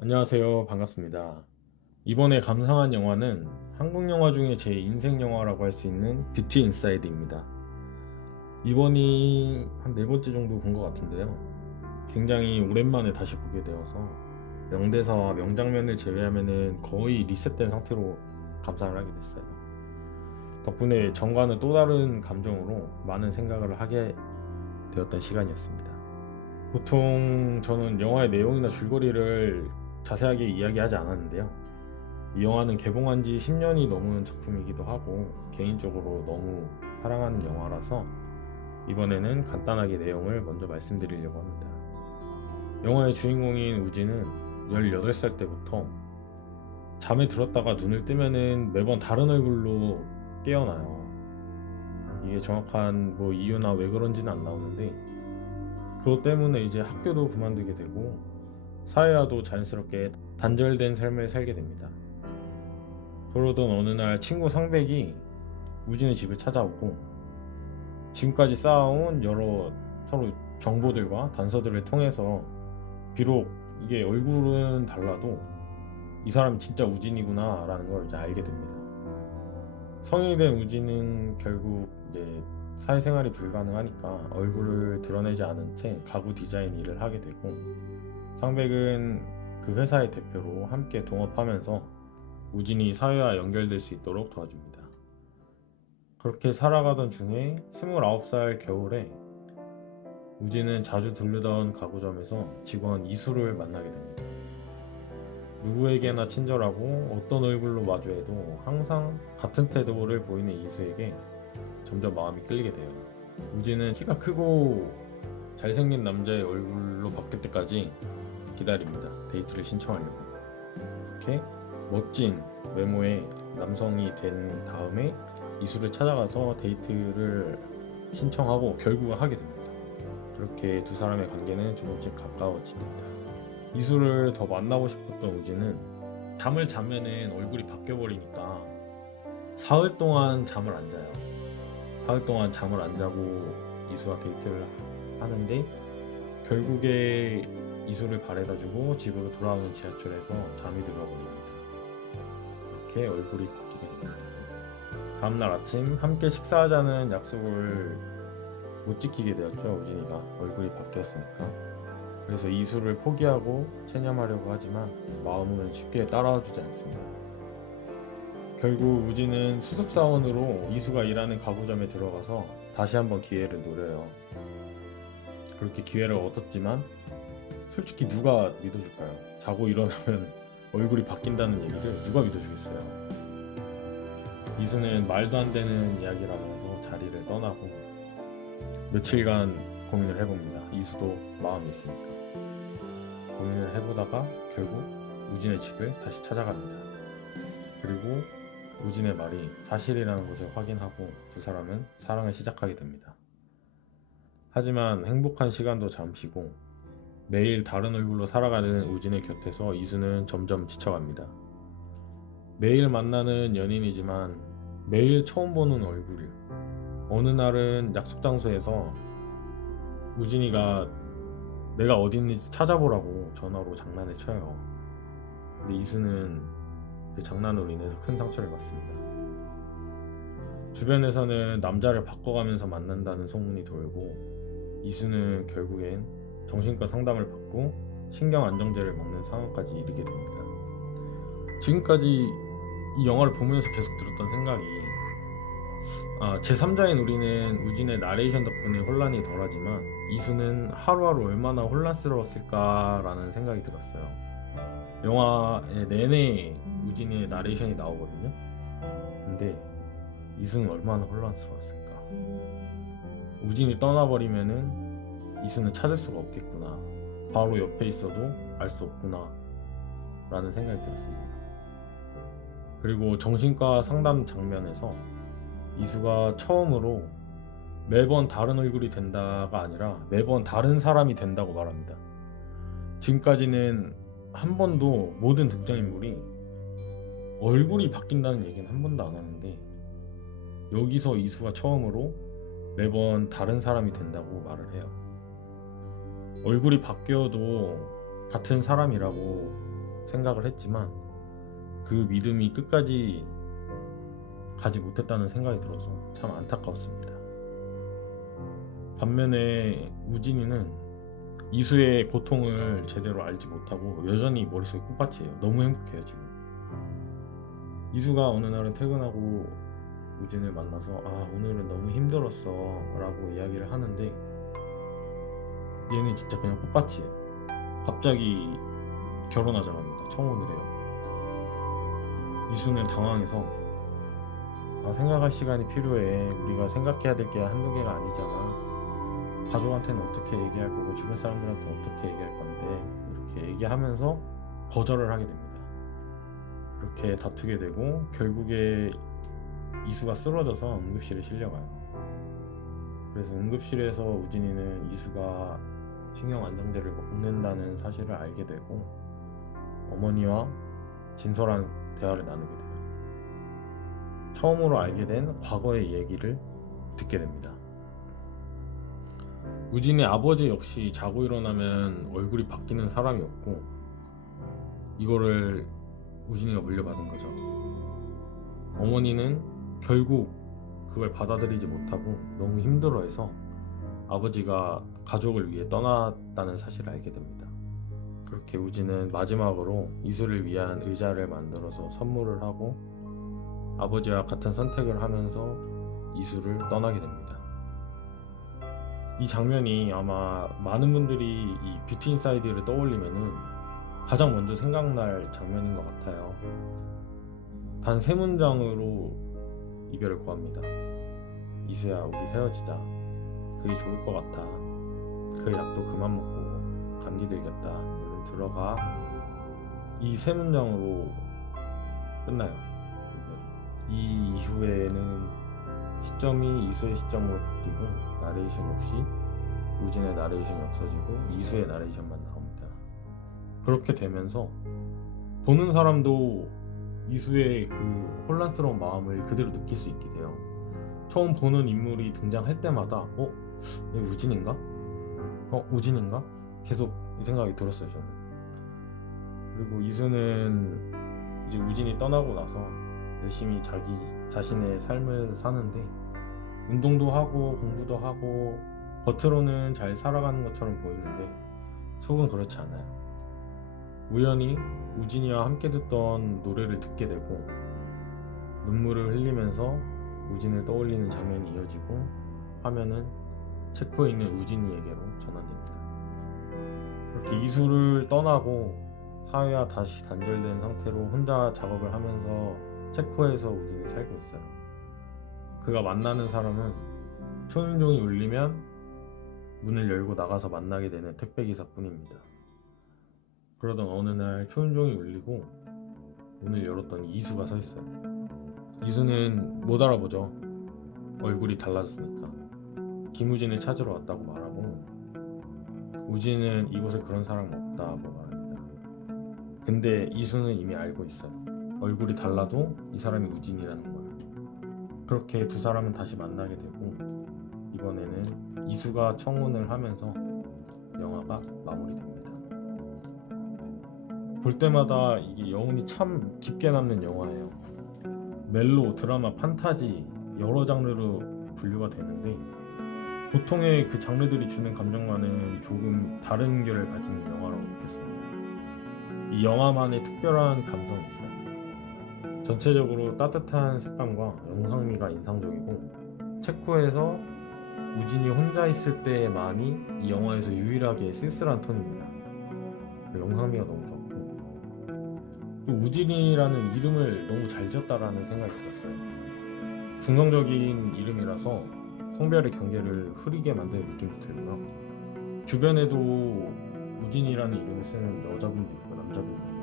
안녕하세요. 반갑습니다. 이번에 감상한 영화는 한국 영화 중에 제 인생 영화라고 할 수 있는 뷰티 인사이드입니다. 이번이 한 네 번째 정도 본 것 같은데요. 굉장히 오랜만에 다시 보게 되어서 명대사와 명장면을 제외하면은 거의 리셋된 상태로 감상을 하게 됐어요. 덕분에 전과는 또 다른 감정으로 많은 생각을 하게 되었던 시간이었습니다. 보통 저는 영화의 내용이나 줄거리를 자세하게 이야기하지 않았는데요. 이 영화는 개봉한 지 10년이 넘은 작품이기도 하고 개인적으로 너무 사랑하는 영화라서 이번에는 간단하게 내용을 먼저 말씀드리려고 합니다. 영화의 주인공인 우진은 18살 때부터 잠에 들었다가 눈을 뜨면은 매번 다른 얼굴로 깨어나요. 이게 정확한 이유나 왜 그런지는 안 나오는데 그것 때문에 이제 학교도 그만두게 되고 사회와도 자연스럽게 단절된 삶을 살게 됩니다. 그러던 어느 날 친구 상백이 우진의 집을 찾아오고 지금까지 쌓아온 여러 서로 정보들과 단서들을 통해서 비록 이게 얼굴은 달라도 이 사람이 진짜 우진이구나 라는 걸 이제 알게 됩니다. 성인이 된 우진은 결국 이제 사회생활이 불가능하니까 얼굴을 드러내지 않은 채 가구 디자인 일을 하게 되고 상백은 그 회사의 대표로 함께 동업하면서 우진이 사회와 연결될 수 있도록 도와줍니다. 그렇게 살아가던 중에 29살 겨울에 우진은 자주 들르던 가구점에서 직원 이수를 만나게 됩니다. 누구에게나 친절하고 어떤 얼굴로 마주해도 항상 같은 태도를 보이는 이수에게 점점 마음이 끌리게 돼요. 우진은 키가 크고 잘생긴 남자의 얼굴로 바뀔 때까지 기다립니다. 데이트를 신청하려고. 그렇게 멋진 외모의 남성이 된 다음에 이수를 찾아가서 데이트를 신청하고 결국은 하게 됩니다. 그렇게 두 사람의 관계는 조금씩 가까워집니다. 이수를 더 만나고 싶었던 우진은 잠을 자면은 얼굴이 바뀌어버리니까 사흘 동안 잠을 안 자요. 사흘 동안 잠을 안 자고 이수와 데이트를 하는데 결국에 이수를 바래다주고 집으로 돌아오는 지하철에서 잠이 들어버립니다. 이렇게 얼굴이 바뀌게 됩니다. 다음날 아침 함께 식사하자는 약속을 못 지키게 되었죠. 우진이가 얼굴이 바뀌었으니까. 그래서 이수를 포기하고 체념하려고 하지만 마음은 쉽게 따라주지 않습니다. 결국 우진은 수습사원으로 이수가 일하는 가구점에 들어가서 다시 한번 기회를 노려요. 그렇게 기회를 얻었지만 솔직히 누가 믿어줄까요? 자고 일어나면 얼굴이 바뀐다는 얘기를 누가 믿어주겠어요? 이수는 말도 안 되는 이야기라면서 자리를 떠나고 며칠간 고민을 해봅니다. 이수도 마음이 있으니까. 고민을 해보다가 결국 우진의 집을 다시 찾아갑니다. 그리고 우진의 말이 사실이라는 것을 확인하고 두 사람은 사랑을 시작하게 됩니다. 하지만 행복한 시간도 잠시고 매일 다른 얼굴로 살아가는 우진의 곁에서 이수는 점점 지쳐갑니다. 매일 만나는 연인이지만 매일 처음 보는 얼굴. 어느 날은 약속 장소에서 우진이가 내가 어디 있는지 찾아보라고 전화로 장난을 쳐요. 근데 이수는 그 장난으로 인해서 큰 상처를 받습니다. 주변에서는 남자를 바꿔가면서 만난다는 소문이 돌고 이수는 결국엔 정신과 상담을 받고 신경 안정제를 먹는 상황까지 이르게 됩니다. 지금까지 이 영화를 보면서 계속 들었던 생각이 제3자인 우리는 우진의 나레이션 덕분에 혼란이 덜하지만 이수는 하루하루 얼마나 혼란스러웠을까라는 생각이 들었어요. 영화의 내내 우진의 나레이션이 나오거든요. 근데 이수는 얼마나 혼란스러웠을까. 우진이 떠나버리면은 이수는 찾을 수가 없겠구나. 바로 옆에 있어도 알 수 없구나 라는 생각이 들었습니다. 그리고 정신과 상담 장면에서 이수가 처음으로 매번 다른 얼굴이 된다가 아니라 매번 다른 사람이 된다고 말합니다. 지금까지는 한 번도 모든 등장인물이 얼굴이 바뀐다는 얘기는 한 번도 안 하는데 여기서 이수가 처음으로 매번 다른 사람이 된다고 말을 해요. 얼굴이 바뀌어도 같은 사람이라고 생각을 했지만 그 믿음이 끝까지 가지 못했다는 생각이 들어서 참 안타까웠습니다. 반면에 우진이는 이수의 고통을 제대로 알지 못하고 여전히 머릿속에 꽃밭이에요. 너무 행복해요 지금. 이수가 어느 날은 퇴근하고 우진을 만나서 오늘은 너무 힘들었어 라고 이야기를 하는데 얘는 진짜 그냥 꽃밭이에요. 갑자기 결혼하자고 합니다. 청혼을 해요. 이수는 당황해서 생각할 시간이 필요해. 우리가 생각해야 될 게 한두 개가 아니잖아. 가족한테는 어떻게 얘기할 거고 주변 사람들한테 어떻게 얘기할 건데 이렇게 얘기하면서 거절을 하게 됩니다. 그렇게 다투게 되고 결국에 이수가 쓰러져서 응급실에 실려가요. 그래서 응급실에서 우진이는 이수가 신경 안정제를 먹는다는 사실을 알게 되고 어머니와 진솔한 대화를 나누게 돼요. 처음으로 알게 된 과거의 얘기를 듣게 됩니다. 우진의 아버지 역시 자고 일어나면 얼굴이 바뀌는 사람이었고 이거를 우진이가 물려받은 거죠. 어머니는 결국 그걸 받아들이지 못하고 너무 힘들어해서 아버지가 가족을 위해 떠났다는 사실을 알게 됩니다. 그렇게 우진은 마지막으로 이수를 위한 의자를 만들어서 선물을 하고 아버지와 같은 선택을 하면서 이수를 떠나게 됩니다. 이 장면이 아마 많은 분들이 이 뷰티 인사이드를 떠올리면은 가장 먼저 생각날 장면인 것 같아요. 단 3문장으로 이별을 구합니다. 이수야, 우리 헤어지자. 그게 좋을 것 같아. 그 약도 그만 먹고 감기 들겠다. 얼른 들어가. 이 3문장으로 끝나요. 이 이후에는 시점이 이수의 시점으로 바뀌고 나레이션 역시 우진의 나레이션이 없어지고 이수의 나레이션만 나옵니다. 그렇게 되면서 보는 사람도 이수의 그 혼란스러운 마음을 그대로 느낄 수 있게 돼요. 처음 보는 인물이 등장할 때마다 얘 우진인가? 우진인가? 계속 이 생각이 들었어요 저는. 그리고 이수는 이제 우진이 떠나고 나서 열심히 자기 자신의 삶을 사는데 운동도 하고 공부도 하고 겉으로는 잘 살아가는 것처럼 보이는데 속은 그렇지 않아요. 우연히 우진이와 함께 듣던 노래를 듣게 되고 눈물을 흘리면서 우진을 떠올리는 장면이 이어지고 화면은 체코에 있는 우진이에게로 전환됩니다. 그렇게 이수를 떠나고 사회와 다시 단절된 상태로 혼자 작업을 하면서 체코에서 우진이 살고 있어요. 그가 만나는 사람은 초인종이 울리면 문을 열고 나가서 만나게 되는 택배기사뿐입니다. 그러던 어느 날 초인종이 울리고 문을 열었더니 이수가 서 있어요. 이수는 못 알아보죠. 얼굴이 달라졌으니까. 김우진을 찾으러 왔다고 말하고 우진은 이곳에 그런 사람 없다고 말합니다. 근데 이수는 이미 알고 있어요. 얼굴이 달라도 이 사람이 우진이라는 걸. 그렇게 두 사람은 다시 만나게 되고 이번에는 이수가 청혼을 하면서 영화가 마무리됩니다. 볼 때마다 이게 여운이 참 깊게 남는 영화예요. 멜로, 드라마, 판타지 여러 장르로 분류가 되는데 보통의 그 장르들이 주는 감정과는 조금 다른 결을 가진 영화라고 느꼈습니다. 이 영화만의 특별한 감성이 있어요. 전체적으로 따뜻한 색감과 영상미가 인상적이고 체코에서 우진이 혼자 있을 때만이 이 영화에서 유일하게 쓸쓸한 톤입니다. 영상미가 너무 좋고 또 우진이라는 이름을 너무 잘 지었다라는 생각이 들었어요. 중성적인 이름이라서 성별의 경계를 흐리게 만드는 느낌도 들고요. 주변에도 우진이라는 이름을 쓰는 여자분도 있고 남자분도 있고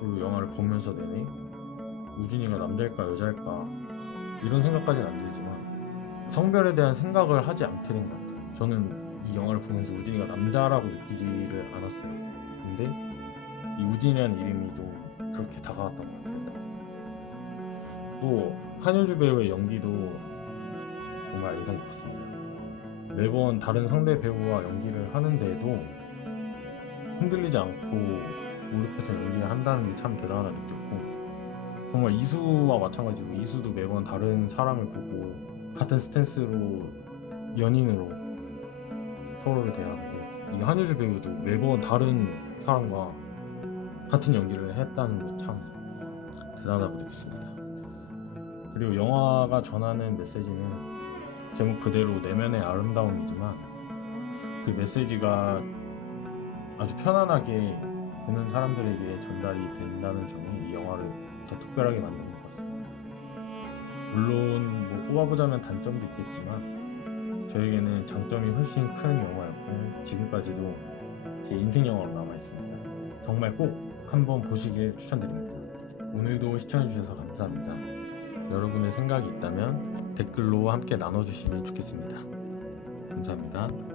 그리고 영화를 보면서 내내 우진이가 남자일까 여자일까 이런 생각까지는 안 들지만 성별에 대한 생각을 하지 않게 된 것 같아요. 저는 이 영화를 보면서 우진이가 남자라고 느끼지를 않았어요. 근데 이 우진이라는 이름이 좀 그렇게 다가왔던 것 같아요. 또 한효주 배우의 연기도 정말 인상 깊었습니다. 매번 다른 상대 배우와 연기를 하는데도 흔들리지 않고 몰입해서 연기를 한다는 게 참 대단하다 느꼈고, 정말 이수와 마찬가지로 이수도 매번 다른 사람을 보고 같은 스탠스로 연인으로 서로를 대하는데, 이 한효주 배우도 매번 다른 사람과 같은 연기를 했다는 게 참 대단하다고 느꼈습니다. 그리고 영화가 전하는 메시지는 제목 그대로 내면의 아름다움이지만, 그 메시지가 아주 편안하게 보는 사람들에게 전달이 된다는 점이 이 영화를 더 특별하게 만든 것 같습니다. 물론 뭐 꼽아보자면 단점도 있겠지만 저에게는 장점이 훨씬 큰 영화였고, 지금까지도 제 인생 영화로 남아있습니다. 정말 꼭 한번 보시길 추천드립니다. 오늘도 시청해주셔서 감사합니다. 여러분의 생각이 있다면 댓글로 함께 나눠주시면 좋겠습니다. 감사합니다.